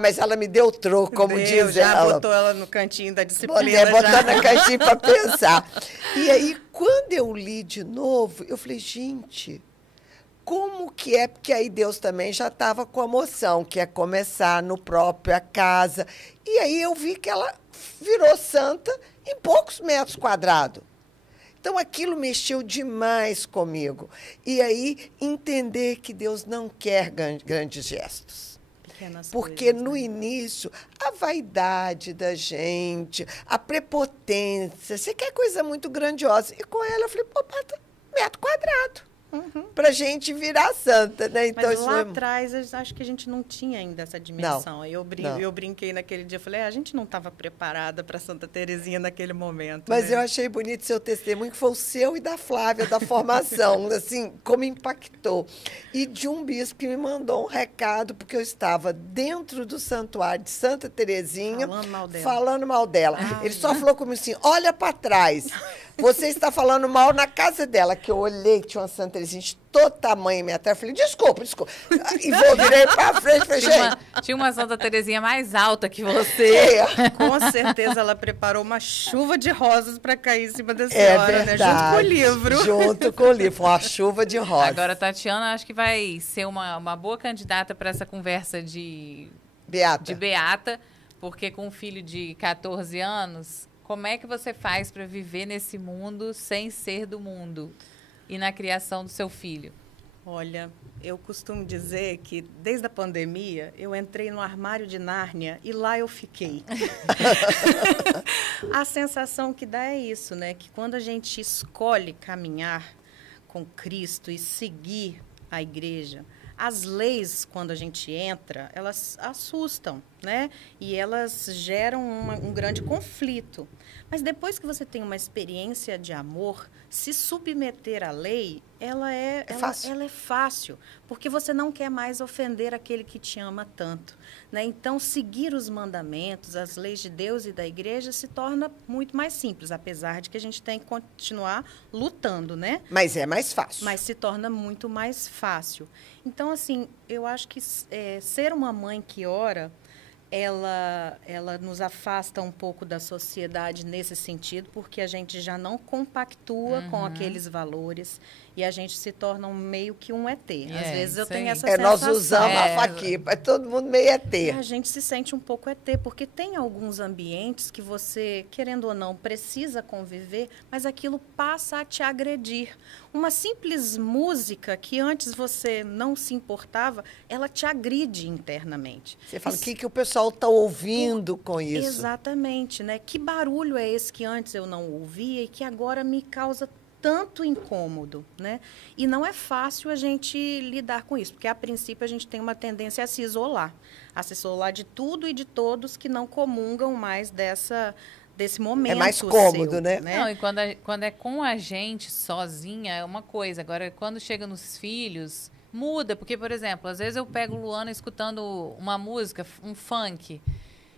Mas ela me deu troco, como diz já ela. Botou ela no cantinho da disciplina. Botou no cantinho para pensar. E aí, quando eu li de novo, eu falei, gente, como que é? Porque aí Deus também já estava com a moção, que é começar no próprio a casa. E aí eu vi que ela virou santa em poucos metros quadrados. Então, aquilo mexeu demais comigo. E aí, entender que Deus não quer grandes gestos. Porque coisas, no né? início, a vaidade da gente, a prepotência, você quer coisa muito grandiosa. E com ela, eu falei, pô, bota metro quadrado. Para a gente virar santa, né? Então, mas lá atrás, eu acho que a gente não tinha ainda essa dimensão. Não, eu brinquei naquele dia, falei, a gente não estava preparada para Santa Terezinha naquele momento. Mas né? eu achei bonito seu testemunho, que foi o seu e da Flávia, da formação, assim, como impactou. E de um bispo que me mandou um recado, porque eu estava dentro do santuário de Santa Terezinha, falando mal dela. Ele só falou comigo assim, olha para trás. Você está falando mal na casa dela, que eu olhei, tinha uma Santa Terezinha de todo tamanho minha terra. Falei, desculpa. E virei para frente, falei, gente. Tinha uma Santa Terezinha mais alta que você. Com certeza ela preparou uma chuva de rosas para cair em cima da senhora, né? Junto com o livro. Junto com o livro, uma chuva de rosas. Agora, Tatiana, acho que vai ser uma boa candidata para essa conversa de Beata, porque com um filho de 14 anos... Como é que você faz para viver nesse mundo sem ser do mundo e na criação do seu filho? Olha, eu costumo dizer que desde a pandemia eu entrei no armário de Nárnia e lá eu fiquei. A sensação que dá é isso, né? Que quando a gente escolhe caminhar com Cristo e seguir a igreja, as leis, quando a gente entra, elas assustam, né? E elas geram um grande conflito. Mas depois que você tem uma experiência de amor, se submeter à lei, ela é fácil, porque você não quer mais ofender aquele que te ama tanto, né? Então, seguir os mandamentos, as leis de Deus e da igreja se torna muito mais simples, apesar de que a gente tem que continuar lutando, né? Mas é mais fácil. Mas se torna muito mais fácil. Então, assim, eu acho que ser uma mãe que ora, ela nos afasta um pouco da sociedade nesse sentido, porque a gente já não compactua com aqueles valores e a gente se torna meio que um ET. Às vezes eu tenho essa sensação. Nós usamos a faquinha, é todo mundo meio ET. A gente se sente um pouco ET, porque tem alguns ambientes que você, querendo ou não, precisa conviver, mas aquilo passa a te agredir. Uma simples música que antes você não se importava, ela te agride internamente. Você fala, o que o pessoal está ouvindo com isso? Exatamente, né? Que barulho é esse que antes eu não ouvia e que agora me causa tanto incômodo, né? E não é fácil a gente lidar com isso, porque a princípio a gente tem uma tendência a se isolar de tudo e de todos que não comungam mais desse momento. É mais cômodo, seu, né? Não, e quando é com a gente sozinha é uma coisa. Agora, quando chega nos filhos, muda. Porque, por exemplo, às vezes eu pego Luana escutando uma música, um funk,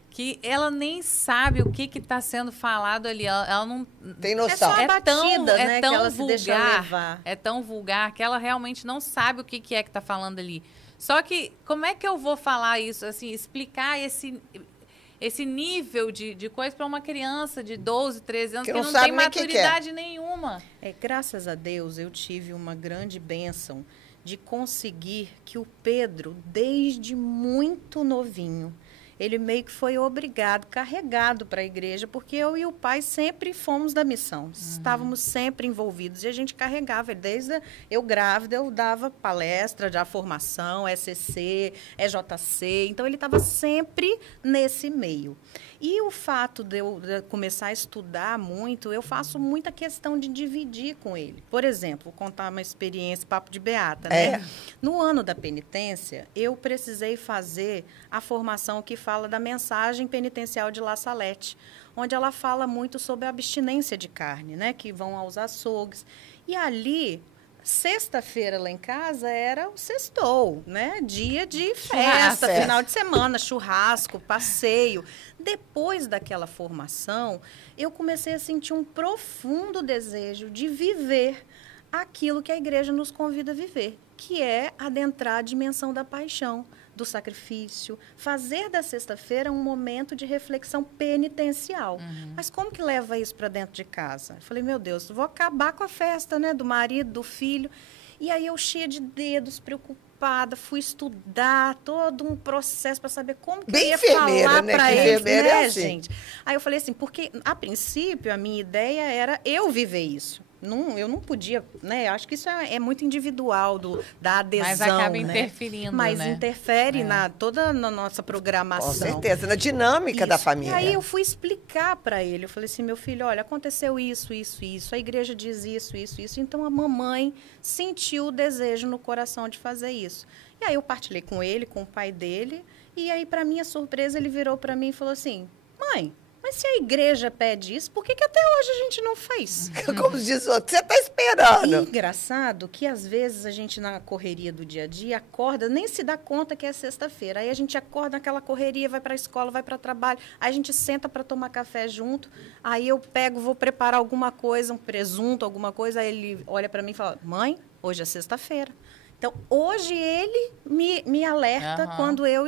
que ela nem sabe o que está sendo falado ali. Ela não Tem noção. É só a batida, né, tão que ela se deixa levar. É tão vulgar que ela realmente não sabe o que é que está falando ali. Só que como é que eu vou falar isso, assim, explicar esse nível de coisa para uma criança de 12, 13 anos que não tem maturidade nenhuma? Graças a Deus, eu tive uma grande bênção de conseguir que o Pedro, desde muito novinho, ele meio que foi obrigado, carregado para a igreja, porque eu e o pai sempre fomos da missão. Estávamos sempre envolvidos e a gente carregava. Desde eu grávida, eu dava palestra de formação, SCC, EJC. Então, ele estava sempre nesse meio. E o fato de eu começar a estudar muito, eu faço muita questão de dividir com ele. Por exemplo, vou contar uma experiência, papo de beata, né? No ano da penitência, eu precisei fazer a formação que fala da mensagem penitencial de La Salette, onde ela fala muito sobre a abstinência de carne, né? Que vão aos açougues. E ali, sexta-feira lá em casa era o sextou, né? Dia de festa, final de semana, churrasco, passeio. Depois daquela formação, eu comecei a sentir um profundo desejo de viver aquilo que a igreja nos convida a viver, que é adentrar a dimensão da paixão, do sacrifício, fazer da sexta-feira um momento de reflexão penitencial. Mas como que leva isso para dentro de casa? Eu falei, meu Deus, vou acabar com a festa, né, do marido, do filho. E aí eu cheia de dedos, preocupada, fui estudar todo um processo para saber como que eu ia falar para eles, né, assim. Gente? Aí eu falei assim, porque a princípio a minha ideia era eu viver isso. Não, eu não podia, né? Acho que isso é muito individual da adesão. Mas acaba interferindo, Mas né? interfere toda na nossa programação. Com certeza, na dinâmica da família. E aí eu fui explicar para ele. Eu falei assim, meu filho, olha, aconteceu isso, isso, isso. A igreja diz isso, isso, isso. Então, a mamãe sentiu o desejo no coração de fazer isso. E aí eu partilhei com ele, com o pai dele. E aí, para minha surpresa, ele virou para mim e falou assim, mãe, mas se a igreja pede isso, por que até hoje a gente não fez? Como diz o outro, você está esperando. E engraçado que, às vezes, a gente, na correria do dia a dia, acorda, nem se dá conta que é sexta-feira. Aí a gente acorda naquela correria, vai para a escola, vai para o trabalho. Aí a gente senta para tomar café junto. Aí eu vou preparar alguma coisa, um presunto, alguma coisa. Aí ele olha para mim e fala, mãe, hoje é sexta-feira. Então, hoje ele me alerta quando eu...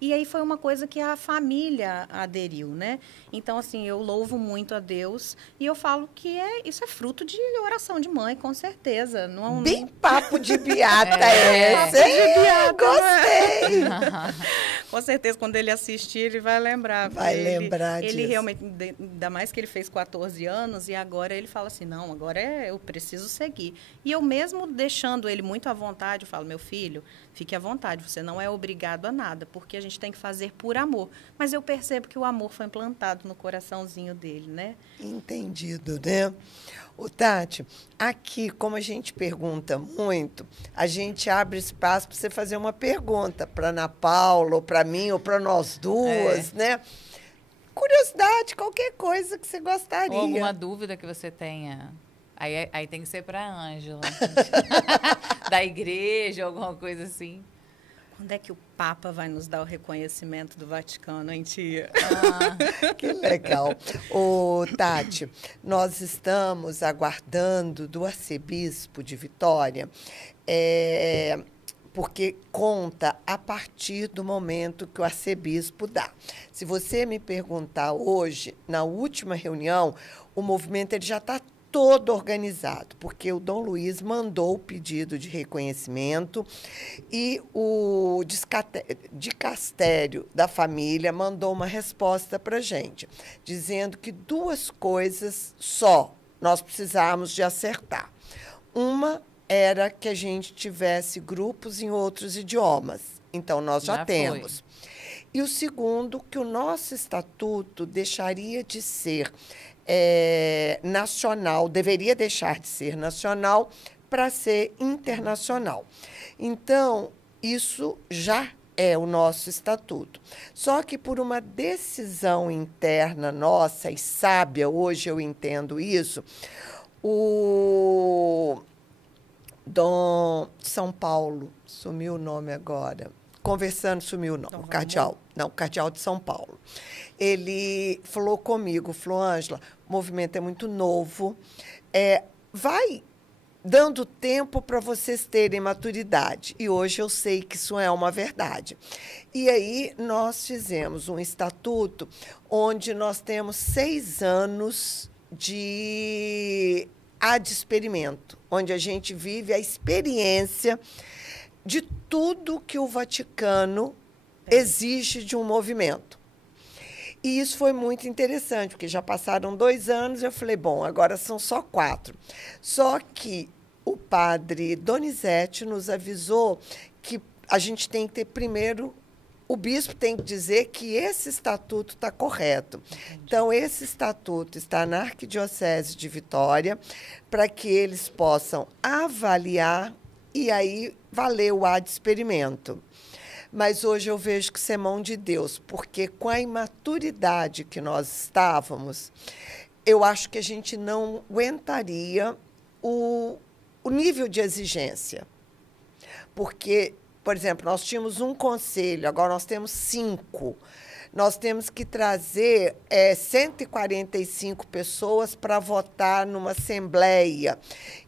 E aí foi uma coisa que a família aderiu, né? Então, assim, eu louvo muito a Deus e eu falo que isso é fruto de oração de mãe, com certeza. Não, Bem papo de beata esse. Papo de beata, gostei. Com certeza, quando ele assistir, ele vai lembrar. Vai lembrar disso. Ele realmente, ainda mais que ele fez 14 anos e agora ele fala assim, não, agora eu preciso seguir. E eu mesmo deixando ele muito à vontade, eu falo, meu filho, fique à vontade, você não é obrigado a nada, porque a gente tem que fazer por amor. Mas eu percebo que o amor foi implantado no coraçãozinho dele, né? Entendido, né? Ô, Tati, aqui, como a gente pergunta muito, a gente abre espaço para você fazer uma pergunta para Ana Paula, ou para mim, ou para nós duas, né? Curiosidade, qualquer coisa que você gostaria. Ou alguma dúvida que você tenha. Aí tem que ser para a Ângela. Da igreja, alguma coisa assim. Quando é que o Papa vai nos dar o reconhecimento do Vaticano, hein, tia? Que legal. Ô, Tati, nós estamos aguardando do arcebispo de Vitória, porque conta a partir do momento que o arcebispo dá. Se você me perguntar hoje, na última reunião, o movimento ele já está todo organizado, porque o Dom Luiz mandou o pedido de reconhecimento e o dicastério da família mandou uma resposta para a gente, dizendo que duas coisas só nós precisávamos de acertar. Uma era que a gente tivesse grupos em outros idiomas, então nós já temos. E o segundo, que o nosso estatuto deixaria de ser nacional, deveria deixar de ser nacional para ser internacional. Então, isso já é o nosso estatuto. Só que por uma decisão interna nossa e sábia, hoje eu entendo isso, o Dom São Paulo, sumiu o nome agora, conversando, sumiu o nome, o cardeal, não, o cardeal de São Paulo. Ele falou comigo, falou, Ângela, o movimento é muito novo, vai dando tempo para vocês terem maturidade. E hoje eu sei que isso é uma verdade. E aí nós fizemos um estatuto onde nós temos 6 anos de experimento, onde a gente vive a experiência de tudo que o Vaticano exige de um movimento. E isso foi muito interessante, porque já passaram 2 anos, eu falei, bom, agora são só 4. Só que o padre Donizete nos avisou que a gente tem que ter primeiro, o bispo tem que dizer que esse estatuto está correto. Entendi. Então, esse estatuto está na Arquidiocese de Vitória, para que eles possam avaliar e aí valer o ad experimento. Mas hoje eu vejo que isso é mão de Deus, porque com a imaturidade que nós estávamos, eu acho que a gente não aguentaria o nível de exigência. Porque, por exemplo, nós tínhamos um conselho, agora nós temos 5. Nós temos que trazer 145 pessoas para votar numa assembleia.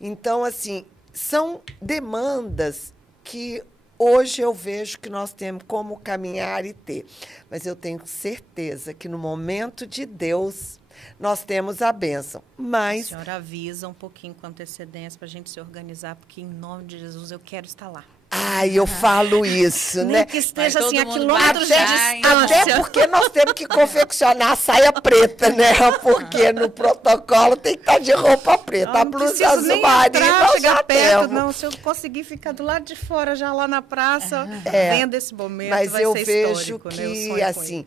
Então, assim, são demandas que hoje eu vejo que nós temos como caminhar e ter. Mas eu tenho certeza que no momento de Deus nós temos a bênção. Mas a senhora avisa um pouquinho com antecedência para a gente se organizar, porque em nome de Jesus eu quero estar lá. Ai, eu falo isso, Nem né? que esteja Mas assim, a todo mundo quilômetros de vai achar, distância. Até porque nós temos que confeccionar a saia preta, né? Porque no protocolo tem que estar de roupa preta. A blusa azul marinho nós já chegar perto, temos. não. Se eu conseguir ficar do lado de fora, já lá na praça, vendo esse momento, Mas vai eu ser vejo histórico, né? Eu que, sonho com assim,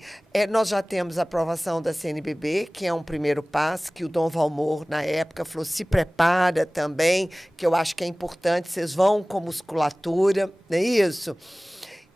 nós já temos a aprovação da CNBB, que é um primeiro passo, que o Dom Valmor, na época, falou, se prepara também, que eu acho que é importante, vocês vão com musculatura, não é isso?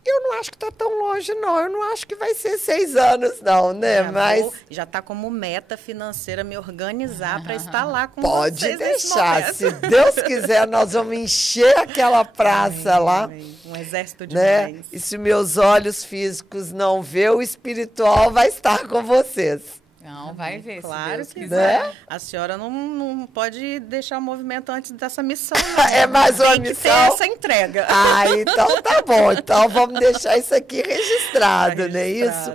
Eu não acho que está tão longe, não. Eu não acho que vai ser 6 anos, não, né? Mas já está como meta financeira me organizar para estar lá com pode vocês deixar. nesse Se Deus quiser, nós vamos encher aquela praça lá. Amém. Um exército de né? mães. E se meus olhos físicos não vê, o espiritual vai estar com vocês. Não, vai ver, Claro se Deus que quiser. Né? A senhora não pode deixar o movimento antes dessa missão, não. É mais uma Tem que missão? ter essa entrega. Ah, então tá bom. Então vamos deixar isso aqui registrado, não é isso?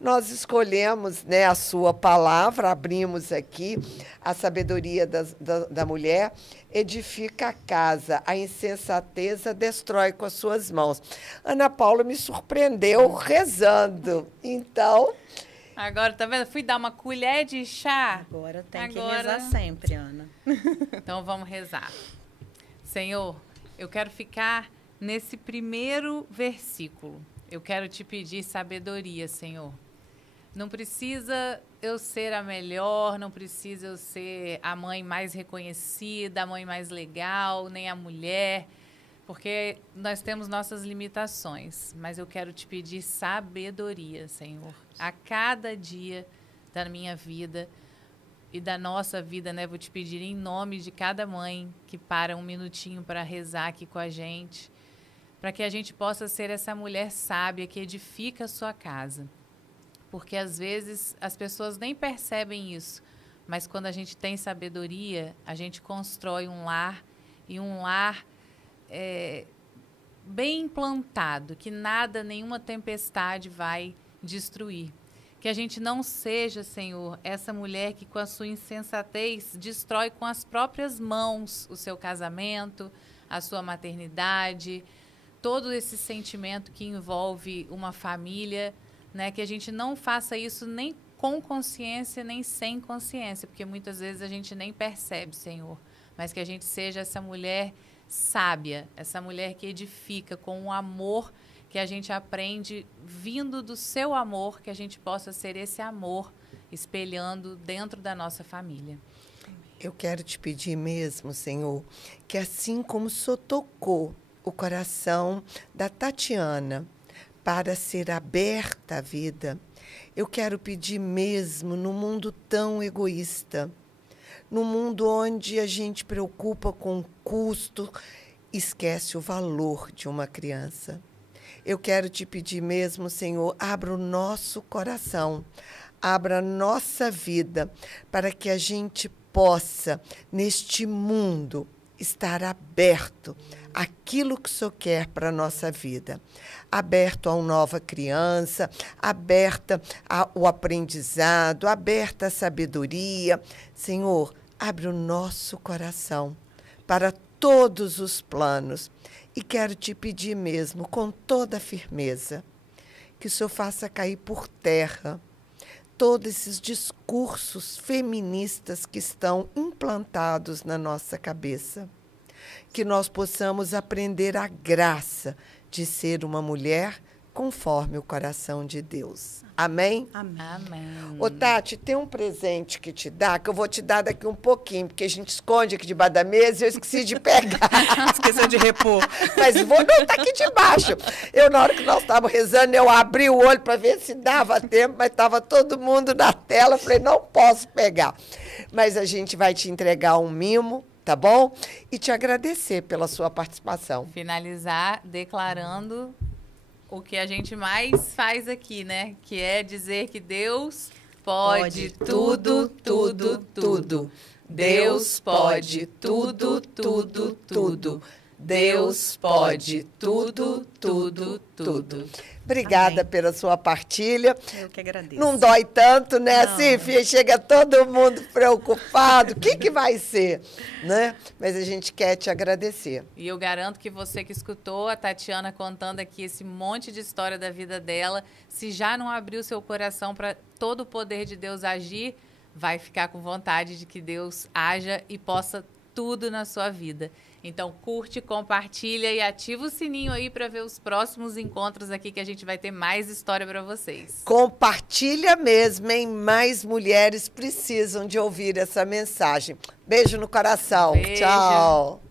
Nós escolhemos, né, a sua palavra, abrimos aqui a sabedoria da mulher, edifica a casa, a insensateza destrói com as suas mãos. Ana Paula me surpreendeu rezando. Então, Agora, tá vendo? Fui dar uma colher de chá. Agora tem que Agora- rezar sempre, Ana. Então vamos rezar. Senhor, eu quero ficar nesse primeiro versículo. Eu quero te pedir sabedoria, Senhor. Não precisa eu ser a melhor, não precisa eu ser a mãe mais reconhecida, a mãe mais legal, nem a mulher, porque nós temos nossas limitações. Mas eu quero te pedir sabedoria, Senhor. A cada dia da minha vida e da nossa vida, né? Vou te pedir em nome de cada mãe que para um minutinho para rezar aqui com a gente, para que a gente possa ser essa mulher sábia que edifica a sua casa. Porque às vezes as pessoas nem percebem isso, mas quando a gente tem sabedoria, a gente constrói um lar, e um lar bem implantado, que nada, nenhuma tempestade vai destruir. Que a gente não seja, Senhor, essa mulher que com a sua insensatez destrói com as próprias mãos o seu casamento, a sua maternidade, todo esse sentimento que envolve uma família, né? Que a gente não faça isso nem com consciência, nem sem consciência, porque muitas vezes a gente nem percebe, Senhor, mas que a gente seja essa mulher sábia, essa mulher que edifica com o amor que a gente aprende vindo do seu amor, que a gente possa ser esse amor espelhando dentro da nossa família. eu quero te pedir mesmo, Senhor, que assim como o Senhor tocou o coração da Tatiana para ser aberta à vida. Eu quero pedir mesmo, no mundo tão egoísta, no mundo onde a gente preocupa com o custo, esquece o valor de uma criança. Eu quero te pedir mesmo, Senhor, abra o nosso coração, abra a nossa vida, para que a gente possa, neste mundo, estar aberto àquilo que o Senhor quer para a nossa vida. Aberto a uma nova criança, aberta ao aprendizado, aberta à sabedoria. Senhor, abre o nosso coração para todos os planos. E quero te pedir mesmo, com toda a firmeza, que o Senhor faça cair por terra todos esses discursos feministas que estão implantados na nossa cabeça. Que nós possamos aprender a graça de ser uma mulher conforme o coração de Deus. Amém? Amém. Amém. Ô, Tati, tem um presente que te dá, que eu vou te dar daqui um pouquinho, porque a gente esconde aqui debaixo da mesa e eu esqueci de pegar. Esqueceu de repor. Mas não, tá aqui debaixo. Na hora que nós estávamos rezando, eu abri o olho para ver se dava tempo, mas estava todo mundo na tela. Falei, não posso pegar. Mas a gente vai te entregar um mimo, tá bom? E te agradecer pela sua participação. Finalizar declarando o que a gente mais faz aqui, né? Que é dizer que Deus pode tudo, tudo, tudo. Deus pode tudo, tudo, tudo. Deus pode tudo, tudo, tudo. Obrigada Amém. pela sua partilha. Eu que agradeço. Não dói tanto, né, Não. Cínfia? Chega todo mundo preocupado. O que vai ser? Né? Mas a gente quer te agradecer. E eu garanto que você que escutou a Tatiana contando aqui esse monte de história da vida dela, se já não abriu seu coração para todo o poder de Deus agir, vai ficar com vontade de que Deus haja e possa tudo na sua vida. Então, curte, compartilha e ativa o sininho aí para ver os próximos encontros aqui que a gente vai ter mais história para vocês. Compartilha mesmo, hein? Mais mulheres precisam de ouvir essa mensagem. Beijo no coração. Beijo. Tchau.